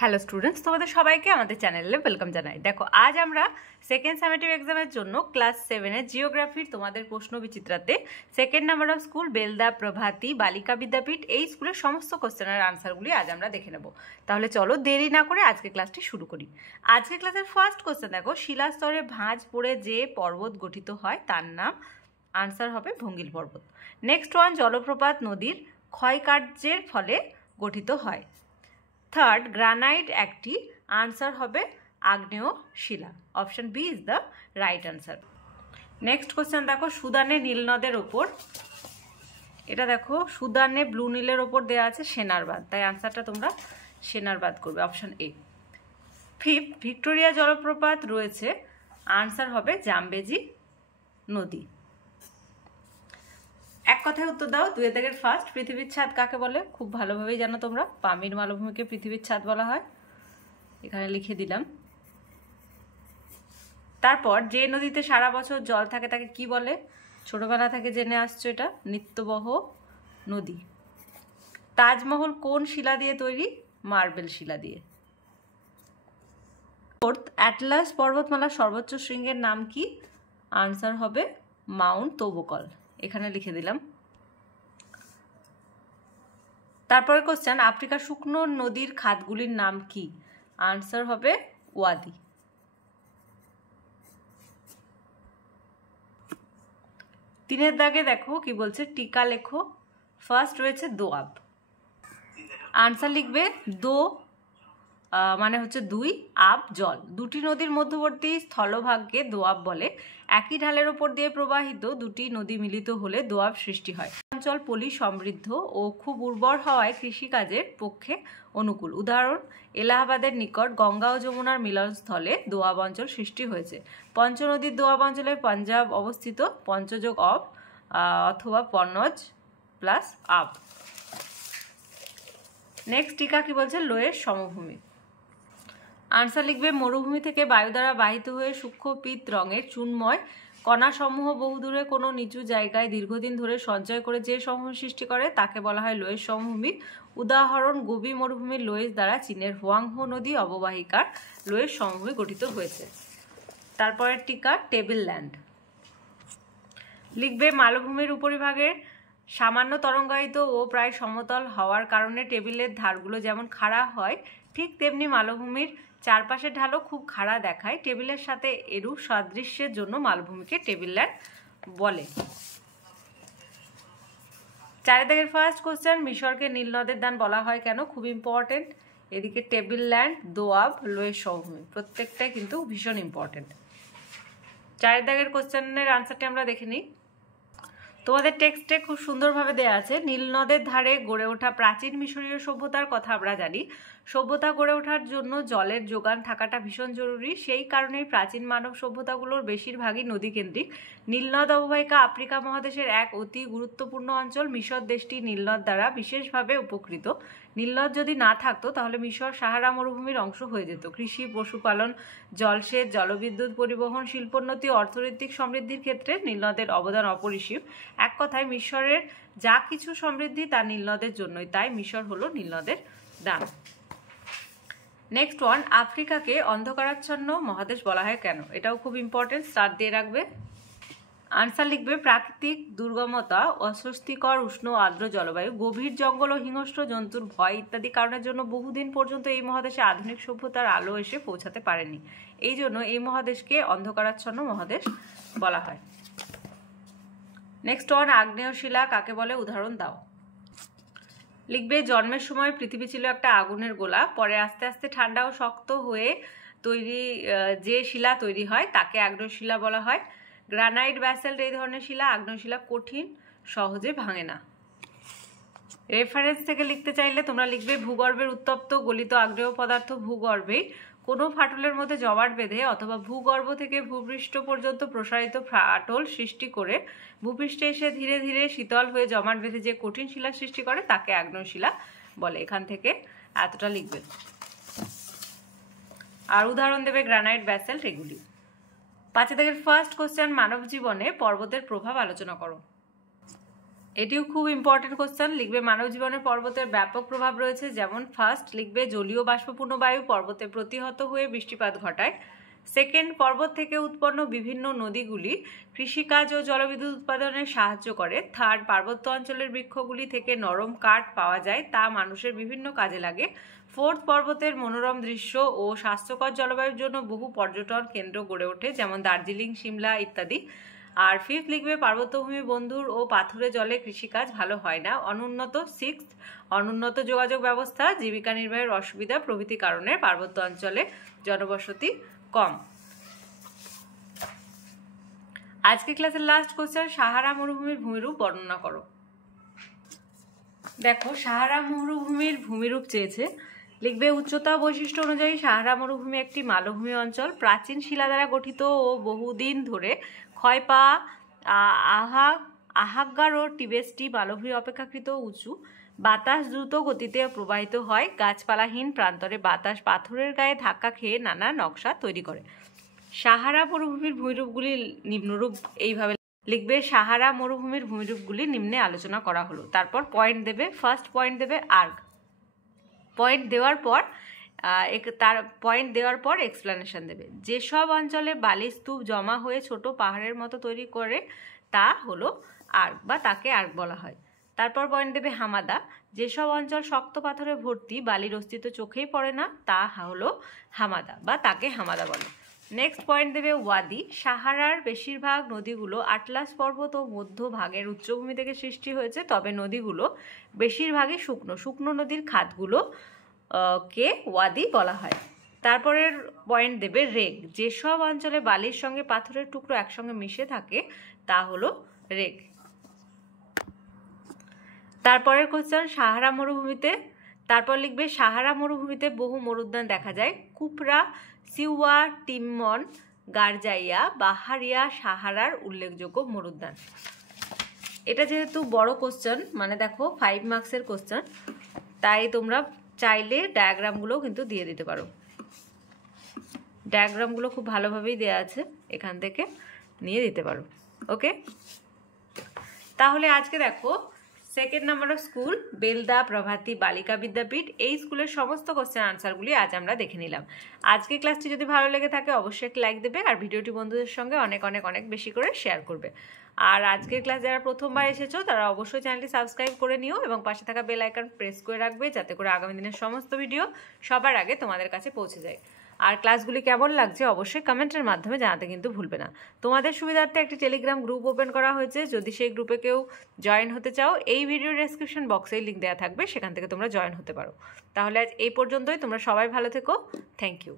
Hello students, তোমাদের সবাইকে আমাদের চ্যানেলে ওয়েলকাম জানাই। দেখো, আজ আমরা সেকেন্ড সামেটিভ এক্সামের জন্য ক্লাস 7-এর জিওগ্রাফির তোমাদের প্রশ্ন বিচিত্রাতে second number of school Belda Prabhati Balika Vidyapeeth এই স্কুলের সমস্ত কোশ্চেনের আনসারগুলি আজ আমরা দেখে নেব। তাহলে চলো দেরি না করে আজকে ক্লাসটি শুরু করি। আজকে ক্লাসের ফার্স্ট কোশ্চেন দেখো, শিলাস্তরে ভাঁজ পড়ে যে পর্বত গঠিত হয় তার নাম, আনসার হবে ভঙ্গিল পর্বত। নেক্সট ওয়ান, জলপ্রপাত নদীর ক্ষয়কার্যের ফলে গঠিত হয়। থার্ড, গ্রানাইট একটি, আনসার হবে আগ্নেয় শিলা। Option B is the right answer. Next question দেখো, সুদানে নীল নদের ওপর, এটা দেখো সুদানে ব্লু নীলের ওপর দেওয়া আছে সেনারবাঁধ, তাই আনসারটা তোমরা সেনারবাঁধ করবে, অপশন এ। ফিফথ, ভিক্টোরিয়া জলপ্রপাত রয়েছে, আনসার হবে জামবেজি নদী। এক কথায় উত্তর দাও। দুই দাগের ফার্স্ট, পৃথিবীর ছাদ কাকে বলে? খুব ভালোভাবেই জানো তোমরা, পামির মালভূমিকে পৃথিবীর ছাদ বলা হয়, এখানে লিখে দিলাম। তারপর, যে নদীতে সারা বছর জল থাকে তাকে কি বলে? ছোটবেলা থেকে জেনে আসছো, এটা নিত্যবহ নদী। তাজমহল কোন শিলা দিয়ে তৈরি? মার্বেল শিলা দিয়ে। ফোর্থ, অ্যাটলাস পর্বতমালার সর্বোচ্চ শৃঙ্গের নাম কি? আনসার হবে মাউন্ট তোবকল, এখানে লিখে দিলাম। তারপরে কোশ্চেন, আফ্রিকার শুকনো নদীর খাতগুলির নাম কি? আনসার হবে ওয়াদি। তিনের দাগে দেখো কি বলছে, টিকা লেখো। ফার্স্ট রয়েছে দোয়াব, আনসার লিখবে দো মানে হচ্ছে দুই, আব জল। দুটি নদীর মধ্যবর্তী স্থলভাগকে দোয়াব বলে। একই ঢালের ওপর দিয়ে প্রবাহিত দুটি নদী মিলিত হলে দোয়াব সৃষ্টি হয়। অঞ্চল পলি সমৃদ্ধ ও খুব উর্বর হওয়ায় কৃষিকাজের পক্ষে অনুকূল। উদাহরণ, এলাহাবাদের নিকট গঙ্গা ও যমুনার মিলনস্থলে দোয়াব অঞ্চল সৃষ্টি হয়েছে। পঞ্চনদীর দোয়াব অঞ্চলে পাঞ্জাব অবস্থিত। পঞ্চযোগ অব অথবা পর্ণজ প্লাস আব। নেক্সট টিকা কি বলছে, লোয়ের সমভূমি। আনসার লিখবে মরুভূমি থেকে বায়ু দ্বারা বাহিত হয়ে সূক্ষ্ম পিত রঙের চুনময় কণাসমূহ বহুদূরে কোনো নিচু জায়গায় দীর্ঘদিন ধরে সঞ্চয় করে যে সমভূমি সৃষ্টি করে তাকে বলা হয় লোয়েস সমভূমি। উদাহরণ, গোবি মরুভূমির লোয়েস দ্বারা চীনের হোয়াংহো নদী অববাহিকার লোয়েস সমভূমি গঠিত হয়েছে। তারপরের টিকা টেবিল ল্যান্ড। লিখবে মালভূমির উপরিভাগের সামান্য তরঙ্গায়িত ও প্রায় সমতল হওয়ার কারণে টেবিলের ধারগুলো যেমন খাড়া হয়, ঠিক তেমনি মালভূমির চারপাশের ঢালও খুব খাড়া দেখায়। টেবিলের সাথে এরূপ সাদৃশ্যের জন্য মালভূমিকে টেবিল ল্যান্ড বলে। চার দাগের ফার্স্ট কোশ্চেন, মিশরকে নীল নদের দান বলা হয় কেন? খুব ইম্পর্টেন্ট। এদিকে টেবিল ল্যান্ড, দোয়াব, লোয়ের সমভূমি, প্রত্যেকটাই কিন্তু ভীষণ ইম্পর্টেন্ট। চার দাগের কোশ্চেনের আনসারটি আমরা দেখে নিই। তোমাদের টেক্সটে খুব সুন্দরভাবে দেওয়া আছে, নীল নদের ধারে গড়ে ওঠা প্রাচীন মিশরীয় সভ্যতার কথা আমরা জানি। সভ্যতা গড়ে ওঠার জন্য জলের যোগান থাকাটা ভীষণ জরুরি। সেই কারণেই প্রাচীন মানব সভ্যতাগুলোর বেশিরভাগই নদীকেন্দ্রিক। নীলনদ অববাহিকা আফ্রিকা মহাদেশের এক অতি গুরুত্বপূর্ণ অঞ্চল। মিশর দেশটি নীলনদ দ্বারা বিশেষভাবে উপকৃত। নীলনদ যদি না থাকতো তাহলে মিশর সাহারা মরুভূমির অংশ হয়ে যেত। কৃষি, পশুপালন, জলসেচ, জলবিদ্যুৎ পরিবহন, শিল্পোন্নতি, অর্থনৈতিক সমৃদ্ধির ক্ষেত্রে নীলনদের অবদান অপরিসীম। এক কথায় মিশরের যা কিছু সমৃদ্ধি তা নীলনদের জন্যই, তাই মিশর হলো নীলনদের দান। নেক্সট ওয়ান, আফ্রিকাকে অন্ধকারাচ্ছন্ন মহাদেশ বলা হয় কেন? এটাও খুব ইম্পর্টেন্ট, স্টার দিয়ে রাখবে। আনসার লিখবে প্রাকৃতিক দুর্গমতা, অস্বস্তিকর উষ্ণ আর্দ্র জলবায়ু, গভীর জঙ্গল ও হিংস্র জন্তুর ভয় ইত্যাদি কারণের জন্য বহুদিন পর্যন্ত এই মহাদেশে আধুনিক সভ্যতার আলো এসে পৌঁছাতে পারেনি। এই জন্য এই মহাদেশকে অন্ধকারাচ্ছন্ন মহাদেশ বলা হয়। নেক্সট ওয়ান, আগ্নেয় শিলা কাকে বলে? উদাহরণ দাও। লিখবে জন্মের সময় পৃথিবী ছিল একটা আগুনের গোলা, পরে আস্তে আস্তে ঠান্ডা ও শক্ত হয়ে তৈরি যে শিলা তৈরি হয় তাকে আগ্নেয় শিলা বলা হয়। গ্রানাইট, ব্যাসল্ট এই ধরনের শিলা। আগ্নেয় শিলা কঠিন, সহজে ভাঙে না। রেফারেন্স থেকে লিখতে চাইলে তোমরা লিখবে ভূগর্ভের উত্তপ্ত গলিত আগ্নেয় পদার্থ ভূগর্ভে কোনো ফাটলের মধ্যে জমাট বেঁধে অথবা ভূগর্ভ থেকে ভূপৃষ্ঠ পর্যন্ত প্রসারিত ফাটল সৃষ্টি করে ভূপৃষ্ঠে এসে ধীরে ধীরে শীতল হয়ে জমাট বেঁধে যে কঠিন শিলা সৃষ্টি করে তাকে আগ্নেয় শিলা বলে। এখান থেকে এতটা লিখবে, আর উদাহরণ দেবে গ্রানাইট, ব্যাসল্ট এগুলি। 5 দাগের ফার্স্ট কোশ্চেন, মানব জীবনে পর্বতের প্রভাব আলোচনা করো। এটিও খুব ইম্পর্টেন্ট কোশ্চেন। লিখবে মানব জীবনে পর্বতের ব্যাপক প্রভাব রয়েছে, যেমন ফার্স্ট লিখবে জলীয় বাষ্পপূর্ণ বায়ু পর্বতে প্রতিহত হয়ে বৃষ্টিপাত ঘটায়। সেকেন্ড, পর্বত থেকে উৎপন্ন বিভিন্ন নদীগুলি কৃষিকাজ ও জলবিদ্যুৎ উৎপাদনে সাহায্য করে। থার্ড, পার্বত্য অঞ্চলের বৃক্ষগুলি থেকে নরম কাঠ পাওয়া যায়, তা মানুষের বিভিন্ন কাজে লাগে। ফোর্থ, পর্বতের মনোরম দৃশ্য ও স্বাস্থ্যকর জলবায়ুর জন্য বহু পর্যটন কেন্দ্র গড়ে ওঠে, যেমন দার্জিলিং, সিমলা ইত্যাদি। আর ফিফথ লিখবে পার্বত্যভূমি বন্ধুর ও পাথুরে জলে কৃষিকাজ ভালো হয় না। অনুন্নত সিক্সথ, অনুন্নত যোগাযোগ ব্যবস্থা, জীবিকা নির্বাহের অসুবিধা প্রভৃতি কারণে পার্বত্য অঞ্চলে জনবসতি কম। আজকে ক্লাসের লাস্ট কোশ্চেন, সাহারা মরুভূমির ভূমিরূপ বর্ণনা করো। দেখো সাহারা মরুভূমির ভূমিরূপ চেয়েছে। লিখবে উচ্চতা বৈশিষ্ট্য অনুযায়ী সাহারা মরুভূমি একটি মালভূমি অঞ্চল, প্রাচীন শিলা দ্বারা গঠিত ও বহুদিন ধরে ক্ষয় পাওয়া আহাগ্গার ও টিবেস্টি মালভূমি অপেক্ষাকৃত উঁচু। বাতাস দ্রুত গতিতে প্রবাহিত হয়, গাছপালাহীন প্রান্তরে বাতাস পাথরের গায়ে ধাক্কা খেয়ে নানা নকশা তৈরি করে। সাহারা মরুভূমির ভূমিরূপগুলি নিম্নরূপ এইভাবে লিখবে, সাহারা মরুভূমির ভূমিরূপগুলি নিম্নে আলোচনা করা হলো। তারপর পয়েন্ট দেবে। ফার্স্ট পয়েন্ট দেবে আর্গ। পয়েন্ট দেওয়ার পর এক্সপ্লেনেশন দেবে। যেসব অঞ্চলে বালি স্তূপ জমা হয়ে ছোট পাহাড়ের মতো তৈরি করে তা হলো আর্গ বা তাকে আর্গ বলা হয়। তারপর পয়েন্ট দেবে হামাদা। যেসব অঞ্চল শক্ত পাথরে ভর্তি, বালির অস্তিত্ব চোখেই পড়ে না, তা হলো হামাদা বা তাকে হামাদা বলে। নেক্সট পয়েন্ট দেবে ওয়াদি। সাহারার বেশিরভাগ নদীগুলো আটলাস পর্বত ও মধ্য ভাগের উচ্চভূমি থেকে সৃষ্টি হয়েছে, তবে নদীগুলো বেশিরভাগই শুকনো নদীর খাতগুলো কে ওয়াদি বলা হয়। তারপরের পয়েন্ট দেবে রেগ। যেসব অঞ্চলে বালির সঙ্গে পাথরের টুকরো একসঙ্গে মিশে থাকে তা হলো রেগ। তারপরের কোশ্চেন, সাহারা মরুভূমিতে। তারপর লিখবে সাহারা মরুভূমিতে বহু মরুদ্যান দেখা যায়। কুপরা, সিওয়া, টিম্মন, গারজাইয়া, বাহারিয়া সাহারার উল্লেখযোগ্য মরুদ্যান। এটা যেহেতু বড় কোশ্চেন, মানে দেখো 5 মার্কসের কোশ্চেন, তাই তোমরা চাইলে ডায়াগ্রামগুলো কিন্তু দিয়ে দিতে পারো। ডায়াগ্রামগুলো খুব ভালোভাবেই দেওয়া আছে, এখান থেকে নিয়ে দিতে পারো। ওকে, তাহলে আজকে দেখো second number of school Belda Prabhati Balika Vidyapeeth, এই স্কুলের সমস্ত কোশ্চেন আনসারগুলি আজ আমরা দেখে নিলাম। আজকের ক্লাসটি যদি ভালো লেগে থাকে অবশ্যই একটা লাইক দেবে, আর ভিডিওটি বন্ধুদের সঙ্গে অনেক অনেক অনেক বেশি করে শেয়ার করবে। আর আজকের ক্লাস যারা প্রথমবার এসেছো তারা অবশ্যই চ্যানেলটি সাবস্ক্রাইব করে নিও এবং পাশে থাকা বেল আইকন প্রেস করে রাখবে, যাতে করে আগামী দিনের সমস্ত ভিডিও সবার আগে তোমাদের কাছে পৌঁছে যায়। আর ক্লাসগুলি কেমন লাগছে অবশ্যই কমেন্টের মাধ্যমে জানাতে কিন্তু ভুলবে না। তোমাদের সুবিধার্থে একটি টেলিগ্রাম গ্রুপ ওপেন করা হয়েছে, যদি সেই গ্রুপে কেউ জয়েন হতে চাও এই ভিডিও ডেসক্রিপশন বক্সেই লিঙ্ক দেওয়া থাকবে, সেখান থেকে তোমরা জয়েন হতে পারো। তাহলে আজ এই পর্যন্তই, তোমরা সবাই ভালো থেকো। Thank you.